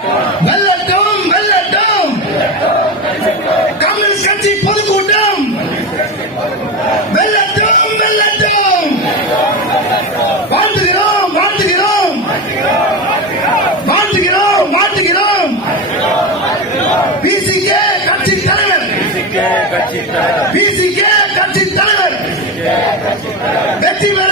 வெல்லட்டும் வெல்லட்டும் கம்யூனிஸ்ட் கட்சி பொதுக்கூட்டம். வெல்லட்டும் வெல்லட்டும் வாழ்த்துகிறோம் வாழ்த்துகிறோம். வாழ்த்துகிறோம் வாழ்த்துகிறோம். பிசிகே கட்சி தலைவர். பிசிகே கட்சி தலைவர். வெற்றி பெற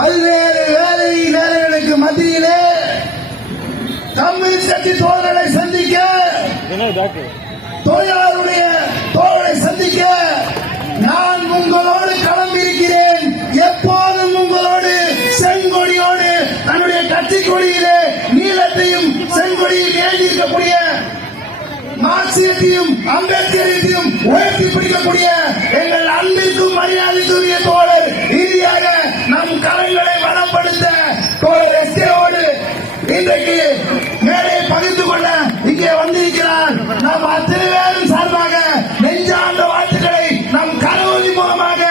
பல்வேறு வேலை வேலைகளுக்கு மத்தியிலே கம்யூனிஸ்ட் கட்சி தோழர்களை சந்திக்க தொழிலாளருடைய தோழரை சந்திக்க நான் உங்களோடு களம்பிருக்கிறேன். எப்போதும் உங்களோடு செங்கொடியோடு தன்னுடைய கட்சி கொடியிலே நீளத்தையும் செங்கொடியில் எழுதியிருக்கக்கூடிய மார்க்சியத்தையும் அம்பேத்கரையும் உயர்த்தி பிடிக்கக்கூடிய எங்கள் அன்பிற்கும் மரியாதைக்குரிய தோழர் இன்றைக்கு மேலே பகிர்ந்து கொள்ள இங்கே வந்திருக்கிறார் நாம் அத்தனை பேரும் சார்பாக நெஞ்சார்ந்த வாழ்த்துக்களை நம் கருவொலி மூலமாக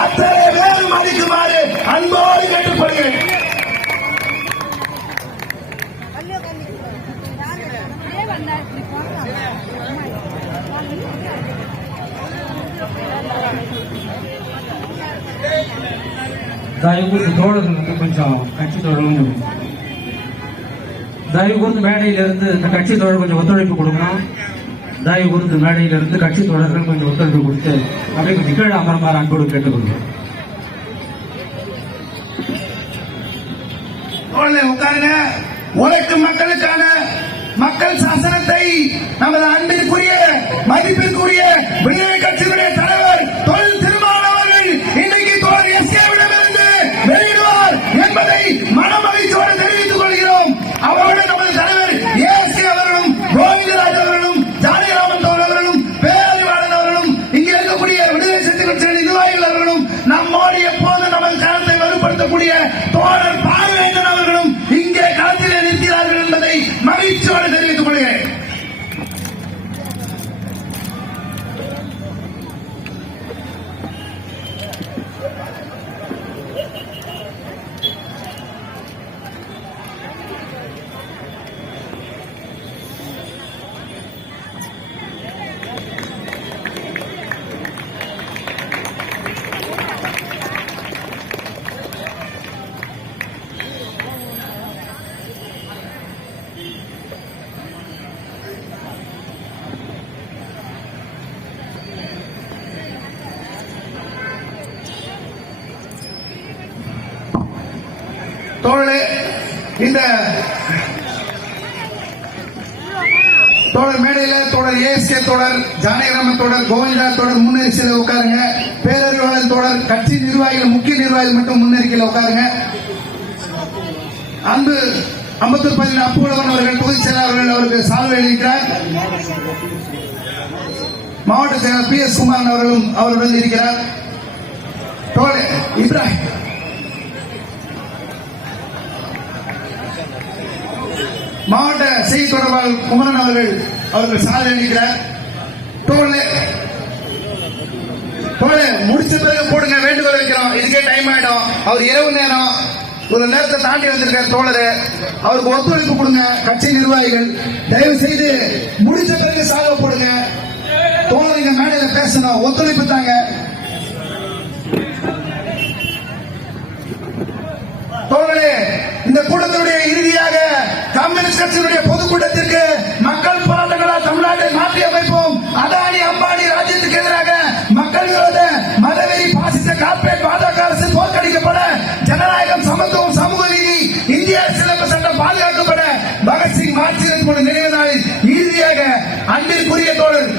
அத்தனை பேரும் அளிக்குமாறு அன்போடு கேட்டுக்கொள்கிறேன். தயவுசெய்து தோழர்களுக்கு கொஞ்சம் கட்சி தொடர்பு தயவு கூர்ந்து மேடையிலிருந்து இந்த கட்சி தொடர் கொஞ்சம் ஒத்துழைப்பு கொடுக்கணும் தயவு கூர்ந்து மேடையிலிருந்து கட்சி தொடர்கள் கொஞ்சம் ஒத்துழைப்பு கொடுத்து அப்படியே கொஞ்சம் கீழே அமரமாறு அன்போடு கேட்டுக்கொள்கிறோம் உட்காருங்க. உழைக்கும் மக்களுக்கான மக்கள் சாசனத்தை நமது அன்பிற்குரிய மதிப்பிற்குரிய Tú தோழே இந்த தோழர் மேடையில தோழர் ஏஎஸ்கே தொடர் ஜானகிராமன் தொடர் கோவிந்தா தொடர் முன்னெரிசையில் உட்காருங்க. பேரறிவாளர் தொடர் கட்சி நிர்வாகிகள் முக்கிய நிர்வாகிகள் மட்டும் முன்னெரிக்கையில் உட்காருங்க. அன்பு அம்பத்தூர் பகுதியில் அப்புலவன் அவர்கள் பொதுச் செயலாளர்கள் அவருக்கு சால்வை அளிக்கிறார் மாவட்ட செயலாளர் பி எஸ் குமாரன் அவர்களும் அவருடன் இருக்கிறார். தோழர் இப்ராஹிம். மாவட்ட செய்தி தொடர்பாளர் குமரன் அவர்கள் அவர்கள் சாதனை அளிக்கிறார் டோல் டோல் முடிச்ச பிறகு போடுங்க வேண்டுகோள் வைக்கிறோம். இதுக்கே டைம் ஆயிடும். அவர் இரவு நேரம் ஒரு நேரத்தை தாண்டி வந்திருக்கார் தோழர். அவருக்கு ஒத்துழைப்பு கொடுங்க கட்சி நிர்வாகிகள். தயவு செய்து முடிச்ச பிறகு சாக போடுங்க. தோழர் இங்க மேடையில பேசணும். ஒத்துழைப்பு தாங்க. தோழரே இந்த கூட்டத்தினுடைய இறுதியாக கம்யூனிஸ்ட் கட்சியினுடைய பொதுக்கூட்டத்திற்கு மக்கள் போராட்டங்களால் தமிழ்நாட்டை மாற்றி அமைப்போம். அதானி அம்பானி ராஜ்யத்துக்கு எதிராக மக்கள் விரோத மதவெறி பாசிச கார்பரேட் பாஜக அரசு தோற்கடிக்கப்பட ஜனநாயகம் சமத்துவம் சமூக நீதி இந்திய சிறப்பு சட்டம் பாதுகாக்கப்பட பகத்சிங் மார்க்சியன் போன்ற நினைவு நாளில் இறுதியாக அன்பிற்குரிய தோழர்